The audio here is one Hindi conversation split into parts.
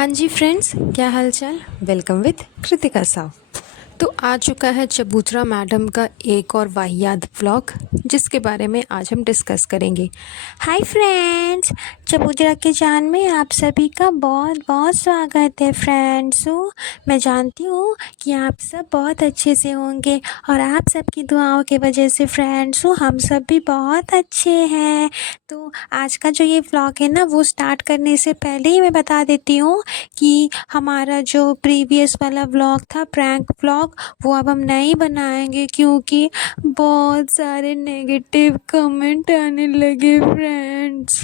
हाँ जी फ्रेंड्स, क्या हाल चाल। Welcome with Kritika Sao. तो आ चुका है चबूतरा मैडम का एक और वाहियात व्लॉग, जिसके बारे में आज हम डिस्कस करेंगे। हाय फ्रेंड्स, चबूतरा के जान में आप सभी का बहुत बहुत स्वागत है फ्रेंड्स। मैं जानती हूँ कि आप सब बहुत अच्छे से होंगे और आप सबकी दुआओं की वजह से फ्रेंड्स हम सब भी बहुत अच्छे हैं। तो आज का जो ये व्लॉग है ना, वो स्टार्ट करने से पहले ही मैं बता देती हूँ कि हमारा जो प्रीवियस वाला व्लॉग था, प्रैंक व्लॉग, वो अब हम नहीं बनाएंगे क्योंकि बहुत सारे नेगेटिव कमेंट आने लगे फ्रेंड्स।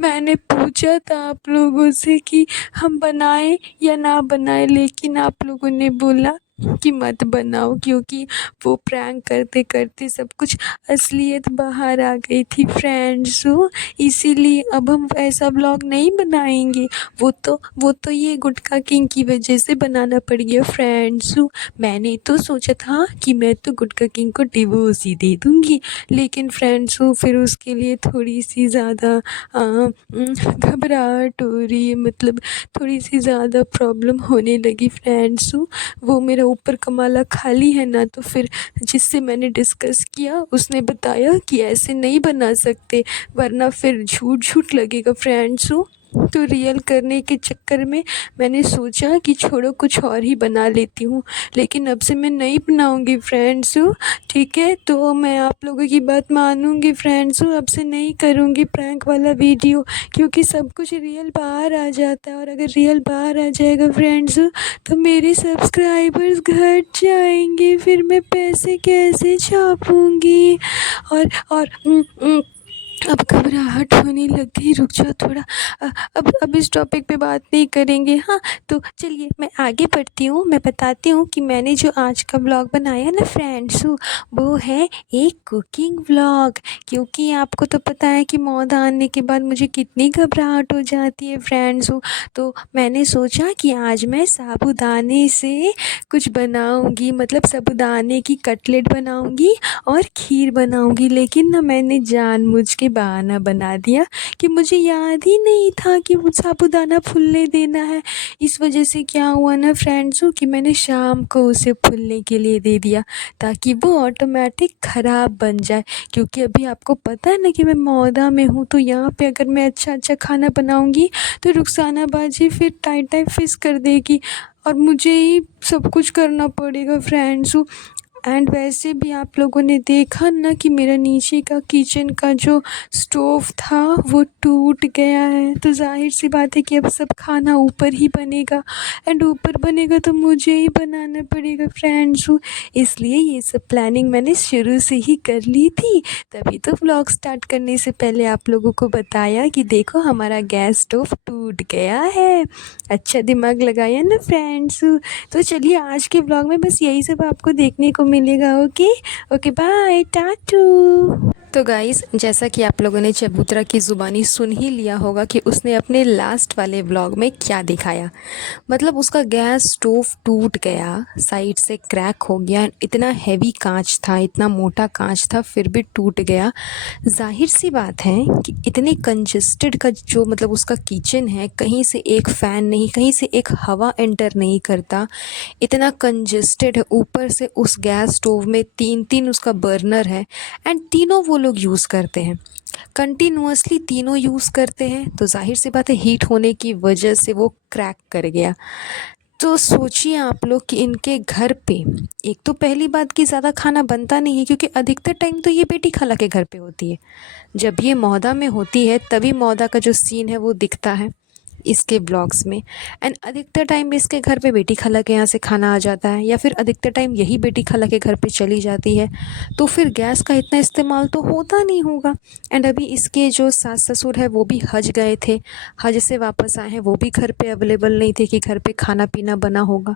मैंने पूछा था आप लोगों से कि हम बनाएं या ना बनाएं, लेकिन आप लोगों ने बोला कि मत बनाओ क्योंकि वो प्रैंक करते करते सब कुछ असलियत बाहर आ गई थी फ्रेंड्स। इसीलिए अब हम ऐसा व्लॉग नहीं बनाएंगे। वो तो ये गुटखा किंग की वजह से बनाना पड़ गया फ्रेंड्स। मैंने तो सोचा था कि मैं तो गुटखा किंग को डिवोर्स ही दे दूँगी, लेकिन फ्रेंड्स फिर उसके लिए थोड़ी सी ज़्यादा घबराहट हो रही है, मतलब थोड़ी सी ज़्यादा प्रॉब्लम होने लगी फ्रेंड्स। वो मेरा ऊपर का माला खाली है ना, तो फिर जिससे मैंने डिस्कस किया उसने बताया कि ऐसे नहीं बना सकते वरना फिर झूठ लगेगा फ्रेंड्स। तो रियल करने के चक्कर में मैंने सोचा कि छोड़ो कुछ और ही बना लेती हूँ, लेकिन अब से मैं नहीं बनाऊँगी फ्रेंड्स। ठीक है, तो मैं आप लोगों की बात मानूँगी फ्रेंड्स। अब से नहीं करूँगी प्रैंक वाला वीडियो, क्योंकि सब कुछ रियल बाहर आ जाता है और अगर रियल बाहर आ जाएगा फ्रेंड्स तो मेरे सब्सक्राइबर्स घट जाएंगे, फिर मैं पैसे कैसे छापूँगी। और अब घबराहट होने लग गई। रुक जाओ थोड़ा, अब इस टॉपिक पे बात नहीं करेंगे। हाँ, तो चलिए मैं आगे बढ़ती हूँ। मैं बताती हूँ कि मैंने जो आज का व्लॉग बनाया ना फ्रेंड्स, वो है एक कुकिंग व्लॉग। क्योंकि आपको तो पता है कि मौदा आने के बाद मुझे कितनी घबराहट हो जाती है फ्रेंड्स। तो मैंने सोचा कि आज मैं साबूदाने से कुछ बनाऊँगी, मतलब साबूदाने की कटलेट बनाऊँगी और खीर बनाऊँगी। लेकिन ना मैंने जानबूझ के बहाना बना दिया कि मुझे याद ही नहीं था कि वो साबूदाना फूलने देना है। इस वजह से क्या हुआ ना फ्रेंड्स कि मैंने शाम को उसे फूलने के लिए दे दिया, ताकि वो ऑटोमेटिक ख़राब बन जाए। क्योंकि अभी आपको पता है ना कि मैं मौदा में हूँ, तो यहाँ पे अगर मैं अच्छा खाना बनाऊँगी तो रुखसाना बाजी फिर टाई फिश कर देगी और मुझे ही सब कुछ करना पड़ेगा फ्रेंड्स। एंड वैसे भी आप लोगों ने देखा ना कि मेरा नीचे का किचन का जो स्टोव था वो टूट गया है, तो जाहिर सी बात है कि अब सब खाना ऊपर ही बनेगा एंड ऊपर बनेगा तो मुझे ही बनाना पड़ेगा फ्रेंड्स। इसलिए ये सब प्लानिंग मैंने शुरू से ही कर ली थी, तभी तो व्लॉग स्टार्ट करने से पहले आप लोगों को बताया कि देखो हमारा गैस स्टोव टूट गया है। अच्छा दिमाग लगाया ना फ्रेंड्स। तो चलिए आज के व्लॉग में बस यही सब आपको देखने को मिलेगा। Okay okay, bye, टाटू। तो गाइस, जैसा कि आप लोगों ने चबूतरा की ज़ुबानी सुन ही लिया होगा कि उसने अपने लास्ट वाले व्लॉग में क्या दिखाया। मतलब उसका गैस स्टोव टूट गया, साइड से क्रैक हो गया। इतना हैवी कांच था, इतना मोटा कांच था, फिर भी टूट गया। जाहिर सी बात है कि इतने कंजेस्टेड का जो मतलब उसका किचन है, कहीं से एक फ़ैन नहीं, कहीं से एक हवा एंटर नहीं करता, इतना कंजेस्टेड है। ऊपर से उस गैस स्टोव में तीन उसका बर्नर है एंड तीनों वो लोग यूज़ करते हैं, कंटिन्यूअसली तीनों यूज़ करते हैं। तो जाहिर सी बात है हीट होने की वजह से वो क्रैक कर गया। तो सोचिए आप लोग कि इनके घर पे एक तो पहली बात कि ज़्यादा खाना बनता नहीं है, क्योंकि अधिकतर टाइम तो ये बेटी खाला के घर पे होती है। जब ये मौदा में होती है तभी मौदा का जो सीन है वो दिखता है इसके ब्लॉग्स में। एंड अधिकतर टाइम इसके घर पे बेटी खाला के यहाँ से खाना आ जाता है, या फिर अधिकतर टाइम यही बेटी खाला के घर पे चली जाती है, तो फिर गैस का इतना इस्तेमाल तो होता नहीं होगा। एंड अभी इसके जो सास ससुर है वो भी हज गए थे, हज से वापस आए हैं, वो भी घर पे अवेलेबल नहीं थे कि घर पे खाना पीना बना होगा।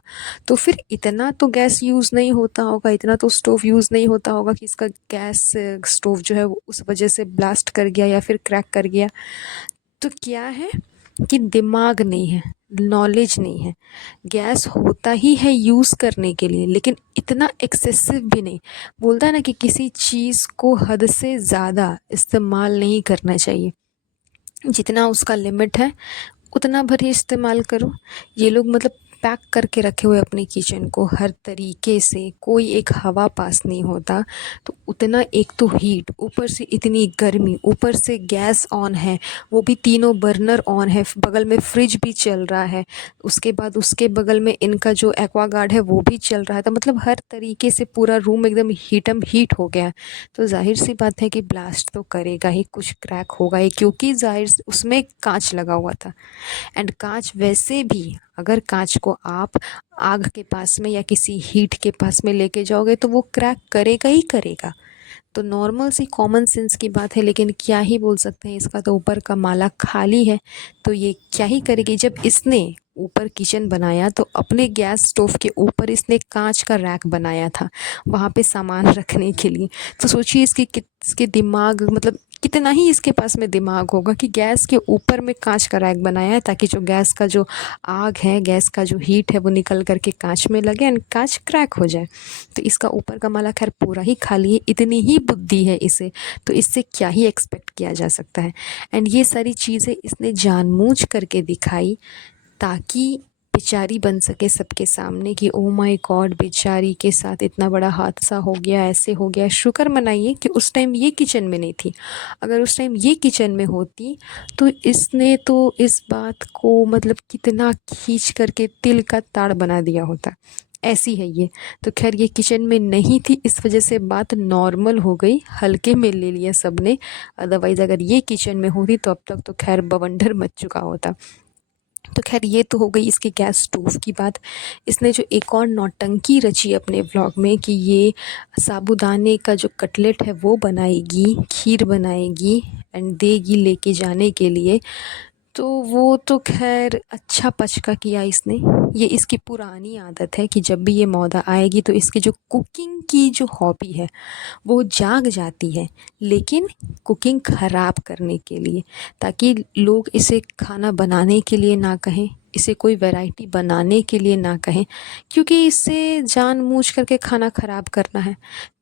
तो फिर इतना तो गैस यूज़ नहीं होता होगा, इतना तो स्टोव यूज़ नहीं होता होगा कि इसका गैस स्टोव जो है वो उस वजह से ब्लास्ट कर गया या फिर क्रैक कर गया। तो क्या है कि दिमाग नहीं है, नॉलेज नहीं है। गैस होता ही है यूज़ करने के लिए, लेकिन इतना एक्सेसिव भी नहीं। बोलता है ना कि किसी चीज़ को हद से ज़्यादा इस्तेमाल नहीं करना चाहिए, जितना उसका लिमिट है उतना भर ही इस्तेमाल करो। ये लोग मतलब पैक करके रखे हुए अपने किचन को हर तरीके से, कोई एक हवा पास नहीं होता। तो उतना, एक तो हीट, ऊपर से इतनी गर्मी, ऊपर से गैस ऑन है, वो भी तीनों बर्नर ऑन है, बगल में फ्रिज भी चल रहा है, उसके बाद उसके बगल में इनका जो एक्वागार्ड है वो भी चल रहा है। तो मतलब हर तरीके से पूरा रूम एकदम हीटम हीट हो गया है। तो ज़ाहिर सी बात है कि ब्लास्ट तो करेगा ही, कुछ क्रैक होगा ही, क्योंकि उसमें कांच लगा हुआ था। एंड कांच वैसे भी, अगर कांच को आप आग के पास में या किसी हीट के पास में लेके जाओगे तो वो क्रैक करेगा ही करेगा। तो नॉर्मल सी कॉमन सेंस की बात है, लेकिन क्या ही बोल सकते हैं, इसका तो ऊपर का माला खाली है। तो ये क्या ही करेगी। जब इसने ऊपर किचन बनाया तो अपने गैस स्टोव के ऊपर इसने कांच का रैक बनाया था वहाँ पे सामान रखने के लिए। तो सोचिए इसके दिमाग, मतलब कितना ही इसके पास में दिमाग होगा कि गैस के ऊपर में कांच का रैक बनाया है, ताकि जो गैस का जो आग है, गैस का जो हीट है, वो निकल करके कांच में लगे एंड कांच क्रैक हो जाए। तो इसका ऊपर का माला खैर पूरा ही खाली है, इतनी ही बुद्धि है इसे, तो इससे क्या ही एक्सपेक्ट किया जा सकता है। एंड ये सारी चीज़ें इसने जानबूझ करके दिखाई ताकि बेचारी बन सके सबके सामने कि ओ माय गॉड, बेचारी के साथ इतना बड़ा हादसा हो गया, ऐसे हो गया। शुक्र मनाइए कि उस टाइम ये किचन में नहीं थी। अगर उस टाइम ये किचन में होती तो इसने तो इस बात को मतलब कितना खींच करके तिल का ताड़ बना दिया होता। ऐसी है ये। तो खैर ये किचन में नहीं थी, इस वजह से बात नॉर्मल हो गई, हल्के में ले लिया सबने। अदरवाइज़ अगर ये किचन में होती तो अब तक तो खैर बवंडर मच चुका होता। तो खैर ये तो हो गई इसके गैस स्टोव की बात। इसने जो एक और नौटंकी रची अपने व्लॉग में कि ये साबूदाने का जो कटलेट है वो बनाएगी, खीर बनाएगी एंड देगी लेके जाने के लिए। तो वो तो खैर अच्छा पचका किया इसने। ये इसकी पुरानी आदत है कि जब भी ये मौदा आएगी तो इसकी जो कुकिंग की जो हॉबी है वो जाग जाती है, लेकिन कुकिंग ख़राब करने के लिए, ताकि लोग इसे खाना बनाने के लिए ना कहें, इसे कोई वैरायटी बनाने के लिए ना कहें, क्योंकि इससे जानबूझ करके खाना ख़राब करना है।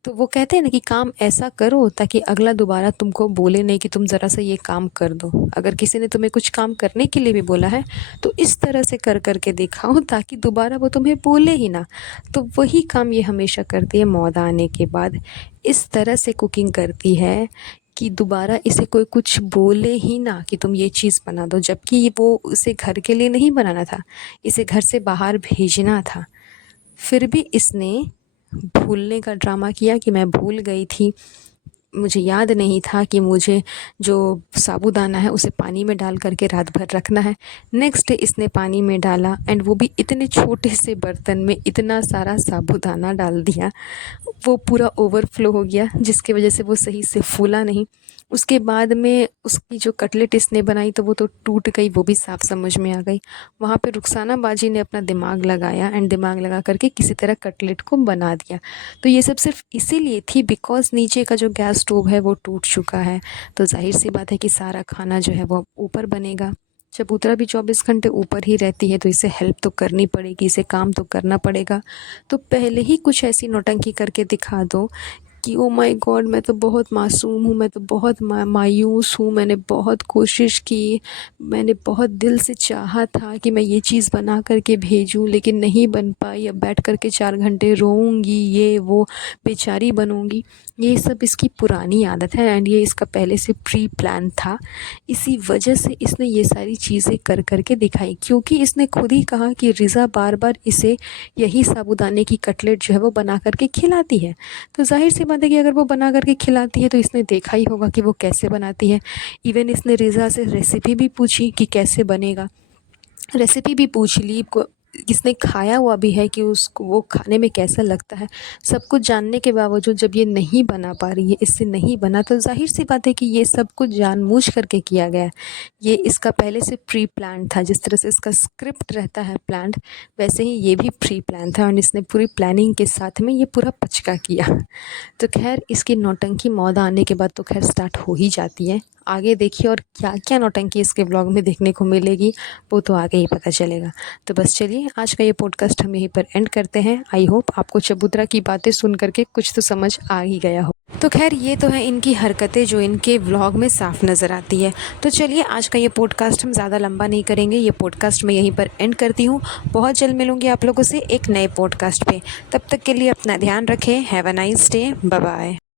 तो वो कहते हैं ना कि काम ऐसा करो ताकि अगला दोबारा तुमको बोले नहीं कि तुम ज़रा सा ये काम कर दो। अगर किसी ने तुम्हें कुछ काम करने के लिए भी बोला है तो इस तरह से कर करके दिखाओ ताकि दोबारा वो तुम्हें बोले ही ना। तो वही काम ये हमेशा करती है मौदा आने के बाद। इस तरह से कुकिंग करती है कि दोबारा इसे कोई कुछ बोले ही ना कि तुम ये चीज़ बना दो, जबकि वो उसे घर के लिए नहीं बनाना था, इसे घर से बाहर भेजना था। फिर भी इसने भूलने का ड्रामा किया कि मैं भूल गई थी, मुझे याद नहीं था कि मुझे जो साबूदाना है उसे पानी में डाल करके रात भर रखना है। नेक्स्ट डे इसने पानी में डाला एंड वो भी इतने छोटे से बर्तन में इतना सारा साबूदाना डाल दिया, वो पूरा ओवरफ्लो हो गया, जिसकी वजह से वो सही से फूला नहीं। उसके बाद में उसकी जो कटलेट इसने बनाई तो वो तो टूट गई, वो भी साफ समझ में आ गई। वहाँ पे रुखसाना बाजी ने अपना दिमाग लगाया एंड दिमाग लगा करके किसी तरह कटलेट को बना दिया। तो ये सब सिर्फ इसीलिए थी बिकॉज़ नीचे का जो गैस स्टोव है वो टूट चुका है। तो ज़ाहिर सी बात है कि सारा खाना जो है वो ऊपर बनेगा। चबूतरा भी 24 घंटे ऊपर ही रहती है तो इसे हेल्प तो करनी पड़ेगी, इसे काम तो करना पड़ेगा। तो पहले ही कुछ ऐसी नौटंकी करके दिखा दो कि ओ माय गॉड, मैं तो बहुत मासूम हूँ, मैं तो बहुत मायूस हूँ, मैंने बहुत कोशिश की, मैंने बहुत दिल से चाहा था कि मैं ये चीज़ बना करके भेजूँ लेकिन नहीं बन पाई, अब बैठ कर के 4 घंटे रोऊँगी, ये वो बेचारी बनूँगी। ये सब इसकी पुरानी आदत है एंड ये इसका पहले से प्री प्लान था। इसी वजह से इसने ये सारी चीज़ें कर कर के दिखाई, क्योंकि इसने खुद ही कहा कि रिज़ा बार-बार इसे यही साबूदाने की कटलेट जो है वो बना कर के खिलाती है। तो ज़ाहिर सी बात है कि अगर वो बना करके खिलाती है तो इसने देखा ही होगा कि वो कैसे बनाती है। इवन इसने रिज़ा से रेसिपी भी पूछी कि कैसे बनेगा, रेसिपी भी पूछ ली, को इसने खाया हुआ भी है कि उसको वो खाने में कैसा लगता है। सब कुछ जानने के बावजूद जब ये नहीं बना पा रही है, इससे नहीं बना, तो ज़ाहिर सी बात है कि ये सब कुछ जानबूझ करके किया गया है। ये इसका पहले से प्री प्लान था, जिस तरह से इसका स्क्रिप्ट रहता है प्लान्ड, वैसे ही ये भी प्री प्लान था और इसने पूरी प्लानिंग के साथ में ये पूरा पचका किया। तो खैर इसकी नौटंकी मौदा आने के बाद तो खैर स्टार्ट हो ही जाती है। आगे देखिए और क्या क्या नौटंकी इसके व्लॉग में देखने को मिलेगी, वो तो आगे ही पता चलेगा। तो बस चलिए आज का ये पॉडकास्ट हम यहीं पर एंड करते हैं। आई होप आपको चबूतरा की बातें सुन करके कुछ तो समझ आ ही गया हो। तो खैर ये तो है इनकी हरकतें जो इनके व्लॉग में साफ नज़र आती है। तो चलिए आज का ये पॉडकास्ट हम ज़्यादा लंबा नहीं करेंगे, ये पॉडकास्ट मैं यहीं पर एंड करती हूँ। बहुत जल्द मिलूँगी आप लोगों से एक नए पॉडकास्ट पे। तब तक के लिए अपना ध्यान रखें। Have a nice day. Bye bye.